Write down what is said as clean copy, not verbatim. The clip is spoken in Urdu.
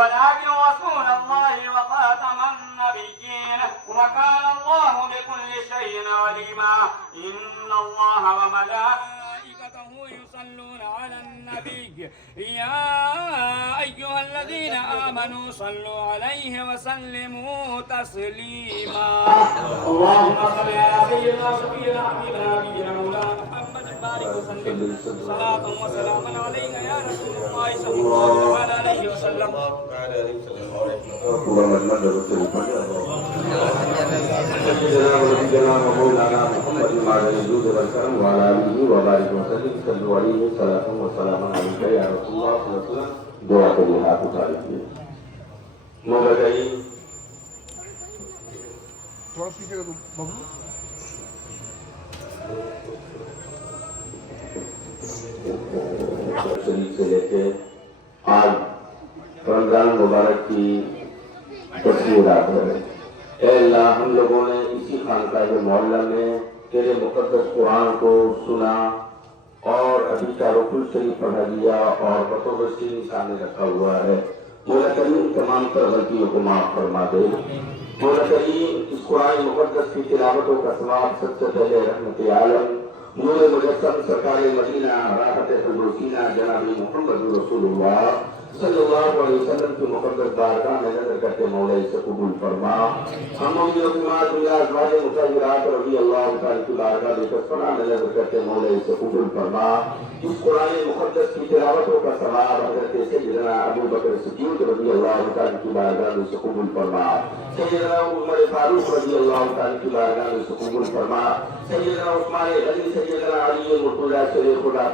ولكن رسول الله وخاتم النبيين وكان الله بكل شيء عليما إن الله وملائكته يصلون على النبي يا أيها الذين آمنوا صلوا عليه وسلموا تسليما اللهم صل على سيدنا شفيعنا حبيبنا نبينا مولانا محمد بارك وسلم صلاة وسلاما عليك يا رسول الله صلى الله عليه وسلم سيدنا ومولانا محمد وعلى الجود والكرم وعلى آله وبارك وسلم صلوا عليه صلاة وسلاما عليك يا رسول الله صلى الله عليه وسلم دعا کے ہاتھ اٹھائیے مولانا تھوڑا پیچھے کر دو ببلو شریف سے لے کے آج رمضان مبارک کی تصویر آپ ہے اے اللہ ہم لوگوں نے اسی خانقاہ معلیٰ میں تیرے مقدس قرآن کو سنا اور ابھی تعارف شریف پڑھا لیا اور بطور بچی سامنے رکھا ہوا ہے مولا کریم تمام تر غلطیوں کو معاف فرما دے مولا کریم اس قرآن مقدس کی تلاوتوں کا ثواب سب سے پہلے رحمت عالم نور مجسم سرکار مدینہ راحت فردوسینہ جناب محمد رسول اللہ صلی اللہ علیہ وسلم کی مقدس بارگاہ میں نظر کرتے مولا اسے قبول فرما ہم ازواج مطہرات رضی اللہ تعالی کی بارگاہ میں پناہ میں نظر کرتے مولا اسے قبول فرما اس قرآن مقدس کی تلاوتوں کا ثواب حضرت سیدنا ابو بکر صدیق رضی اللہ تعالی کی بارگاہ میں اسے قبول فرما سیدنا عمر فاروق رضی اللہ تعالی کی بارگاہ میں اسے قبول فرما سیدنا عثمان غنی سیدنا علی مرتضی شریف خدا